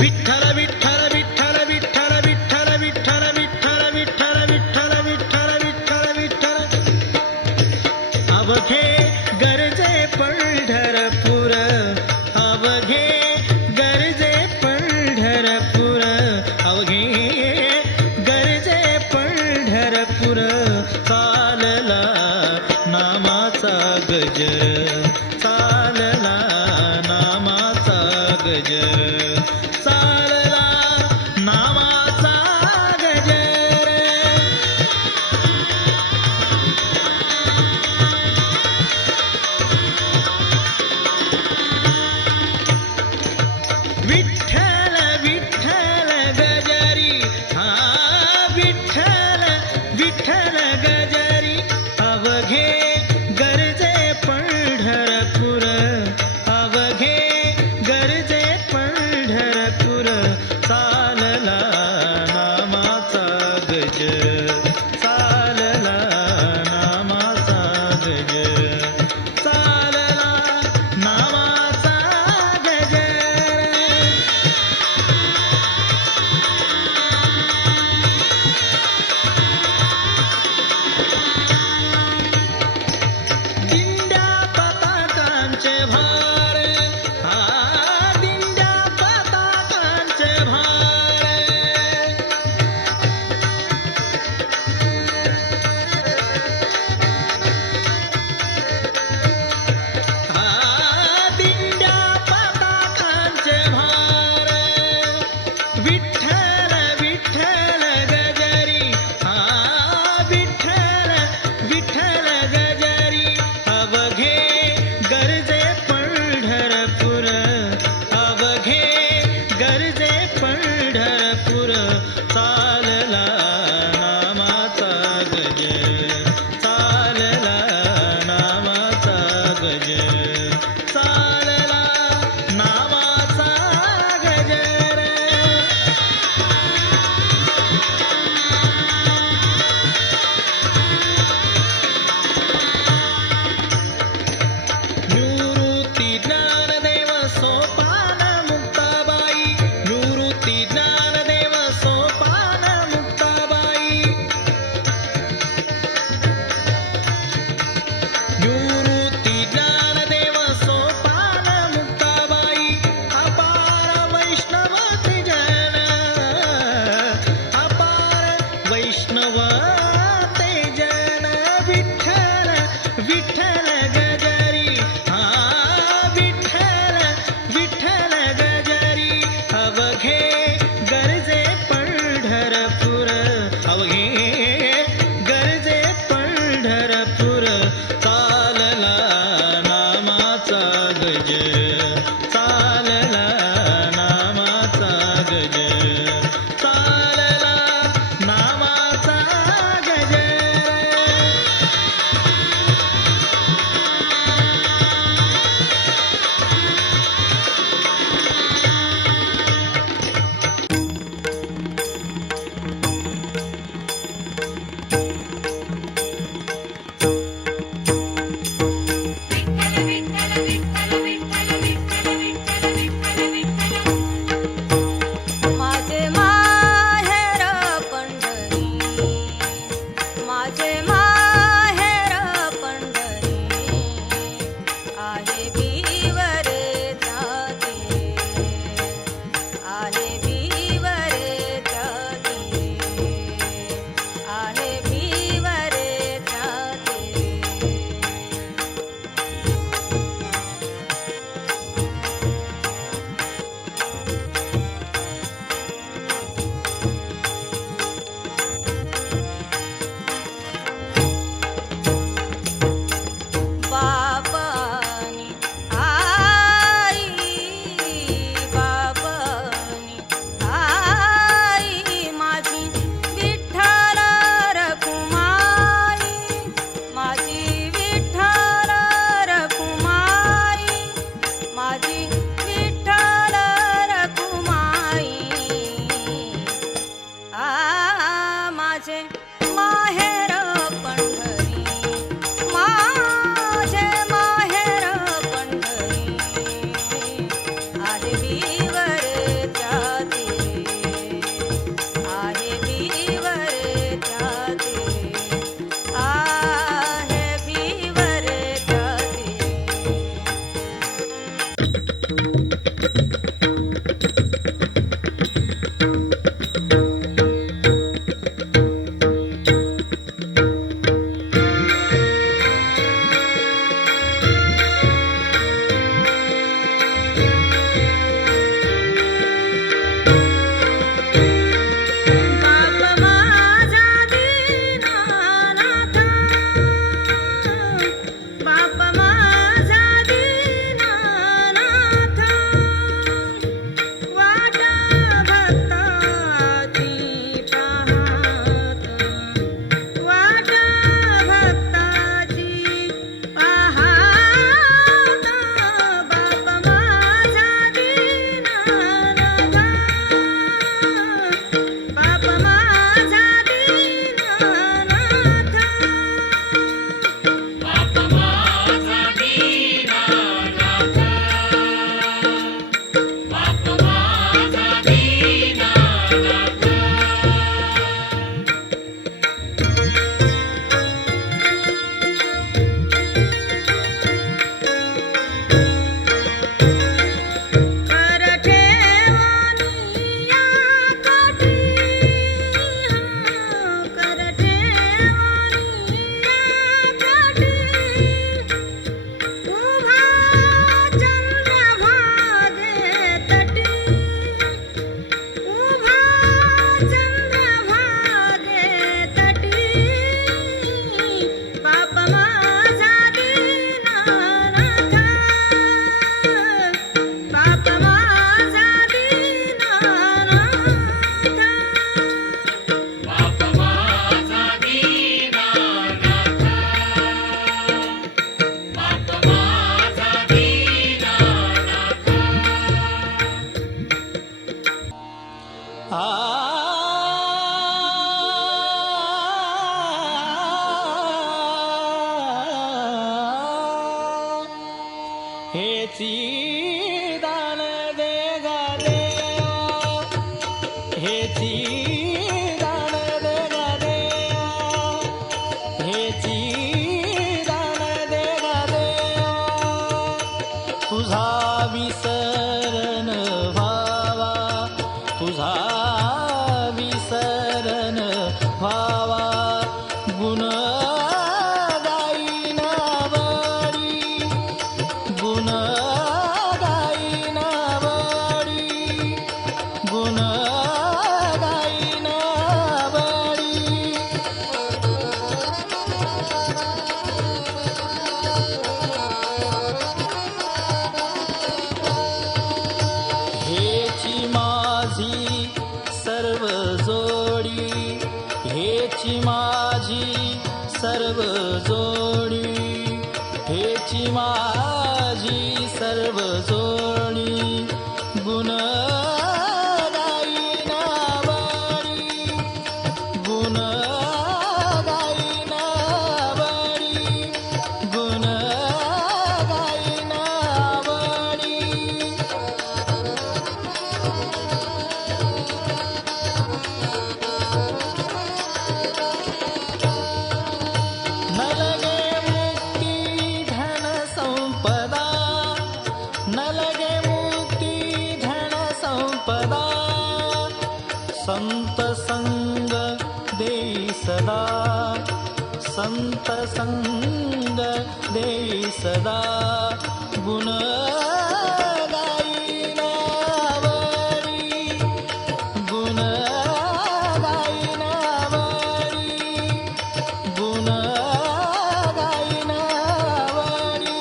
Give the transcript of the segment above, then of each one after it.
विठ्ठल विठ्ठल विठ्ठल विठ्ठल विठ्ठल विठ्ठल विठ्ठल विठ्ठल विठ्ठल विठ्ठल विठ्ठल विठ्ठल अवघे गरजे पंढरपूर अवघे गरजे पंढरपूर अवघे गरजे पंढरपूर चालला नामाचा गजर चालला नामाचा गजर चालला नामाचा गजर विठ्ठल विठ्ठल गजरी हा विठ्ठल विठ्ठल गजरी अवघे गरजे पंढरपूर अवघे गरजे पंढरपूर चालला नामाचा गजर चालला नामाचा गजर चालला नामाचा गजर दिंड्या पताकांचे भार हा दिंड्या पताकांचे भार हा दिंड्या पताकांचे भार विठ्ठल विठ्ठल गजरी हा विठ्ठल विठ्ठल गजरी अवघे गरजे पंढरपूर अवघे गरजे पंढरपूर चालला नामाचा गजर चालला नामाचा गजर चालला नामाचा गजर निवृत्ती ज्ञानदेव सोपान मुक्ताबाई निवृत्ती ज्ञानदेव सोपान मुक्ताबाई निवृत्ती ज्ञानदेव सोपान मुक्ताबाई अपार वैष्णव तेजन अपार वैष्णव तेजन विठ्ठल विठ्ठल गजरी हा विठ्ठल विठ्ठल गजरी अवघे गरजे पंढरपूर अवघे गरजे पंढरपूर चालला नामाचा गजर चालला नामाचा गजर चालला नामाचा गजर आ हेची दान दे गा देवा, हेची दान दे गा देवा, हेची दान दे गा देवा, तुझा विसरण व्हावा, तुझा विसरण व्हावा, गुण गाईना बळी, गुण गाईना बळी, गुण गाईना बळी. हेची माझी सर्व जोडी, हेची माझी सर्व जोडी, हेची माझी सर्व जोडी, गुण गाईना बळी, गुण गाईना बळी, गुण गाईना बळी. न लगे मुक्ती धन संपदा, न लगे मुक्ती धन संपदा, संत संग देई सदा, संत संग देई सदा, गुण गाईना बळी, गुण गाईना बळी, गुण गाईना बळी.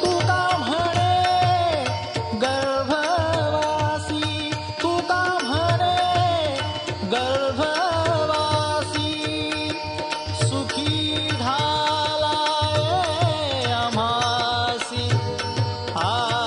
तुका म्हणे गर्भवासी, तुका म्हणे गर्भवासी, सुखी घालाय आम्हासी. आय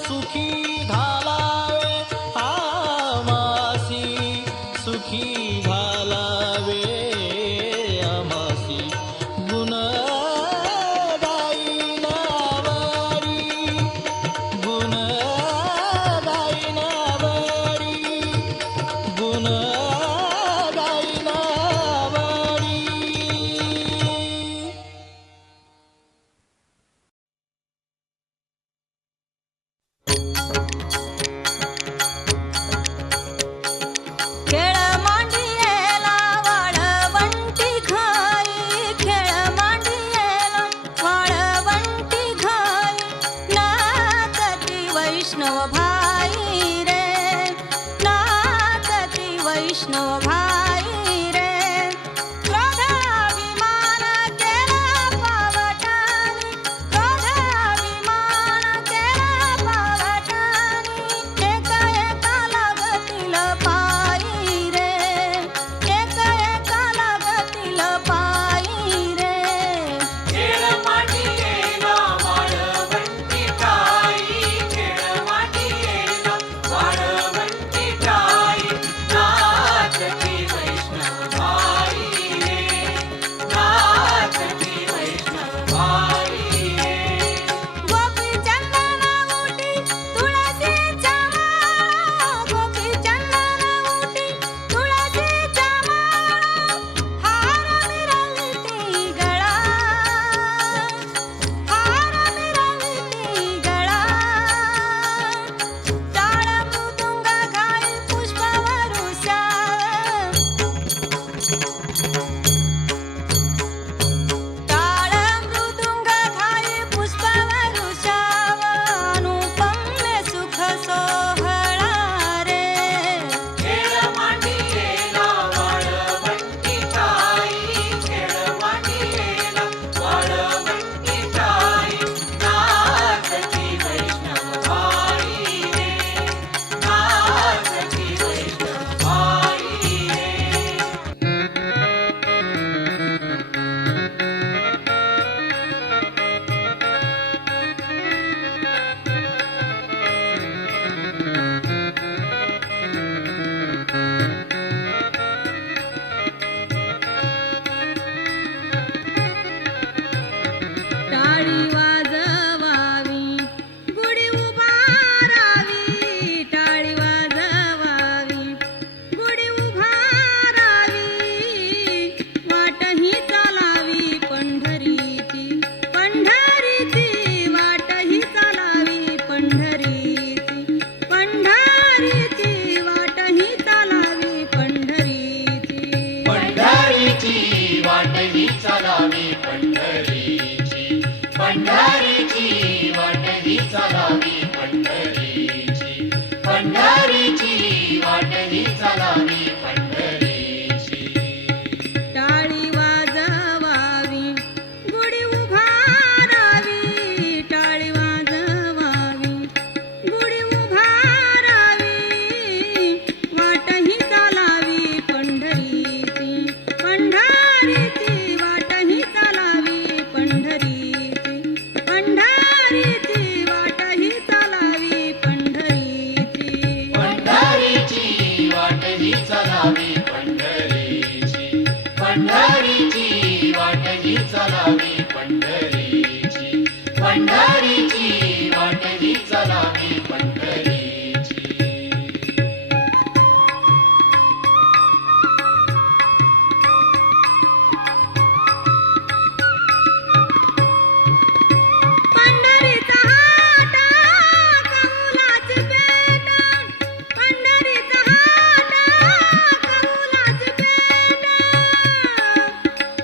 सुखी घालावे आमासी, सुखी घालावे ही चालावी पंढरीची पंढरीची वाट ही चालावी पंढरीची पंढरीची वाट ही चालावी पंढरीची टाळी वाजवावी गुढी उभारावी टाळी वाजवावी गुढी उभारावी वाट ही चालावी पंढरीची पंढरीची वाट ही चालावी पंढरीची पंढरीची वाट ही चालावी पंढरीची पंढरीची वाट ही चालावी पंढरीची पंढरीची वाट ही चालावी पंढरीची पंढरीची वाट ही चालावी पंढरीची पंढरीचा हाटा कौलाची पेट पंढरीचा हाटा कौलाची पेट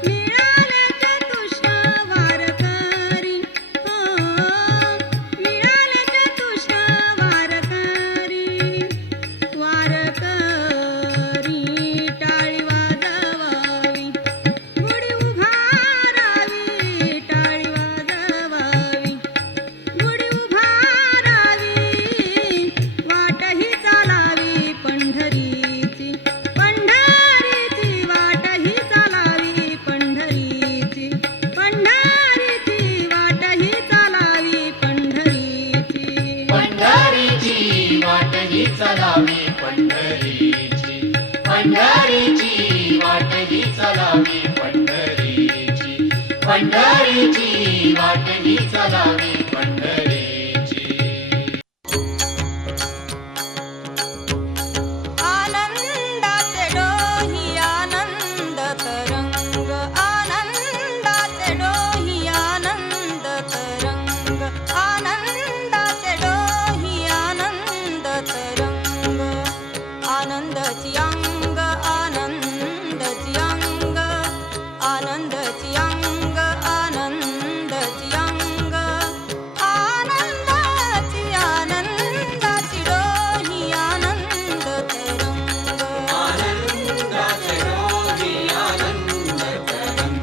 मिळाले चतुष्ट वारकरी हो मिळाले चतुष्ट वारकरी वारकरी टाळी वाजवावी गुढी उभारावी टाळी वाजवावी गुढी उभारावी वाट ही चालावी पंढरीची पंढरीची वाट ही चालावी पंढरीची पंढरीची वाट ही चालावी पंढरीची पंढरीची वाट ही चालावी पंढरीची पंढरीची वाट ही चालावी पंढरीची पंढरीची वाट ही चालावी पंढरीची आनंदाचे डोही आनंद तरंग आनंदाचे डोही आनंद तरंग आनंदाचे डोही आनंद तरंग आनंदाची अंग आनंदाची अंग आनंदाची अंग आनंदाची अंग आनंदाची आनंदाची डोही आनंद तरंग आनंदाचे डोही आनंद तरंग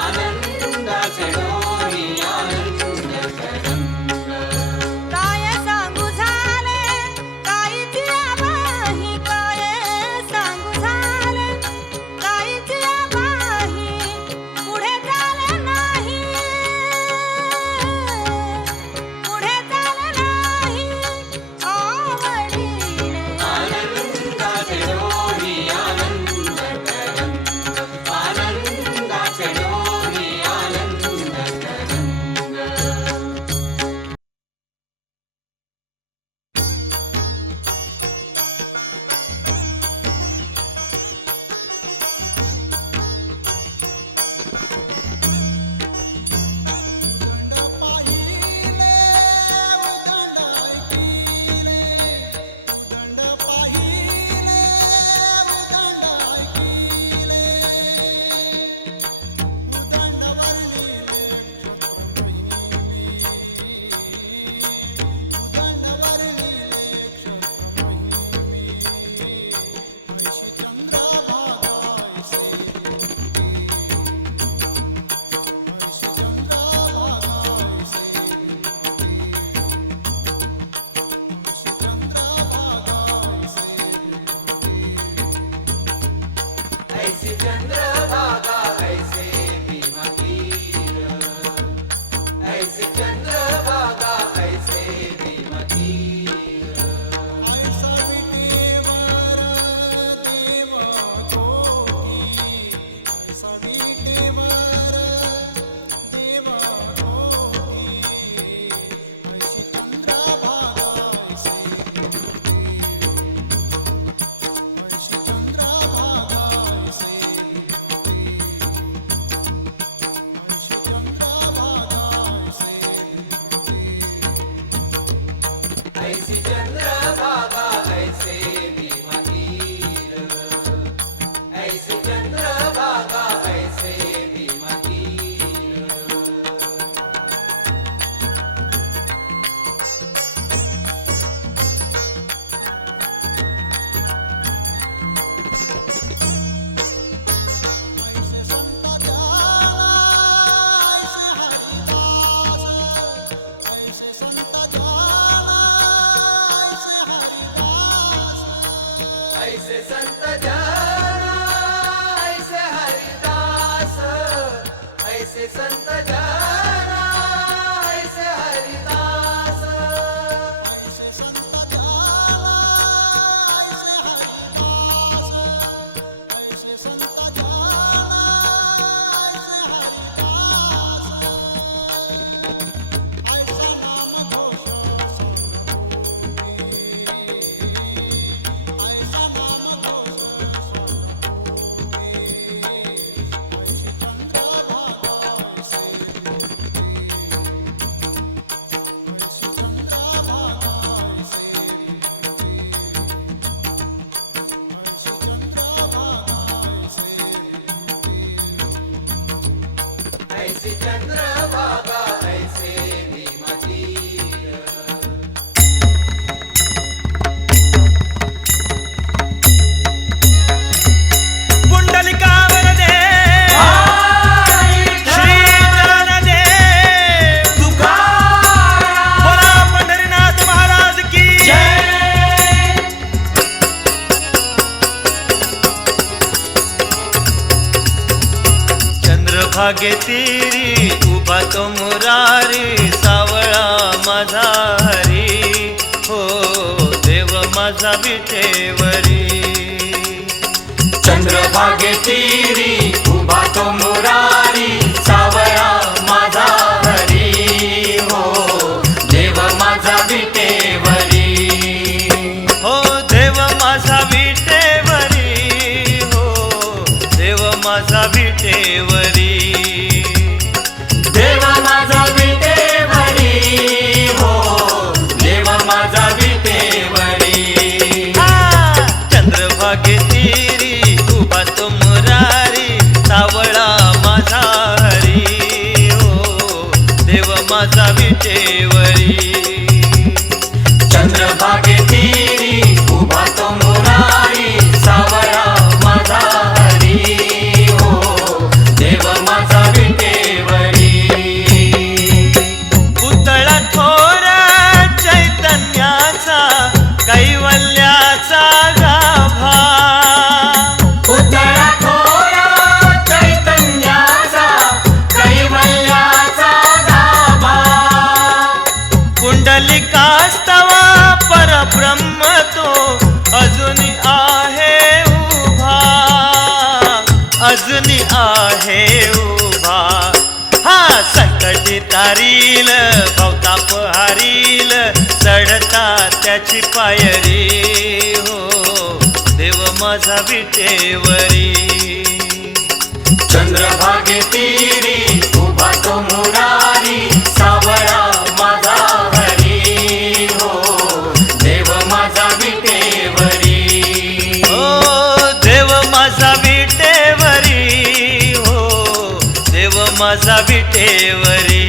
आनंदाचे डोही आनंद तरंग काय सांगू झाले काहीची आबाही काय सांगू झाले काहीची आबाही पुढे चाले नाही पुढे चाले नाही आवडीने आनंदाचे डोही आनंद तरंग आनंदाचे डोही आनंद तरंग ऐसी चंद्रभागा ऐसे भीमा तीर ऐसी चंद्रभागा ऐसे भीमा तीर ऐसा विटेवर देवा जोगी ऐसा विटेवर देवा जोगी ऐसी चंद्रभागा ऐसे ऐसी चंद्रभागा ऐसे चंद्रभागेतीरी उभा तो मुरारी सावळा माझा हरी हो देव माझा विटेवरी चंद्रभागेतीरी उभा तो मुरारी सावळा माझा हरी हो देव माझा विटेवरी हो देव माझा विटेवरी हो देव माझा विटेवरी देव माझा विटेवरी हो देव माझा विटेवरी चंद्रभागेतीरी उभा तो मुरारी सावळा माझा हरी हो देव माझा विटेवरी चंद्रभागेतीरी उभा तो मुरारी सावळा माझा हरी हो देव माझा विटेवरी पुतळा थोर चैतन्याचा कैवल्याचा गाभा पुतळा थोरा चैतन्याचा कैवल्याचा गाभा पुंडलिकास्तवा परब्रह्म तो अजूनी आहे उभा अजूनी आहे उभा हा संकटी तारील भवताप हारील चढता त्याची पायरी हो देव माझा विटेवरी चंद्रभागेतीरी उभा तो मुरारी सावळा माझा हरी हो देव माझा विटेवरी हो देव माझा विटेवरी हो देव माझा विटेवरी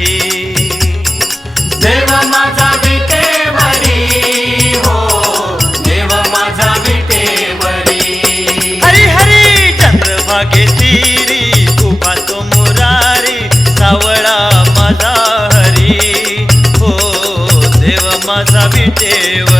देव माझा विटेवरी हो देव माझा विटेवरी हरी हरी चंद्रभागेतीरी उभा तो मुरारी सावळा माझा हरी हो देव माझा विटेवरी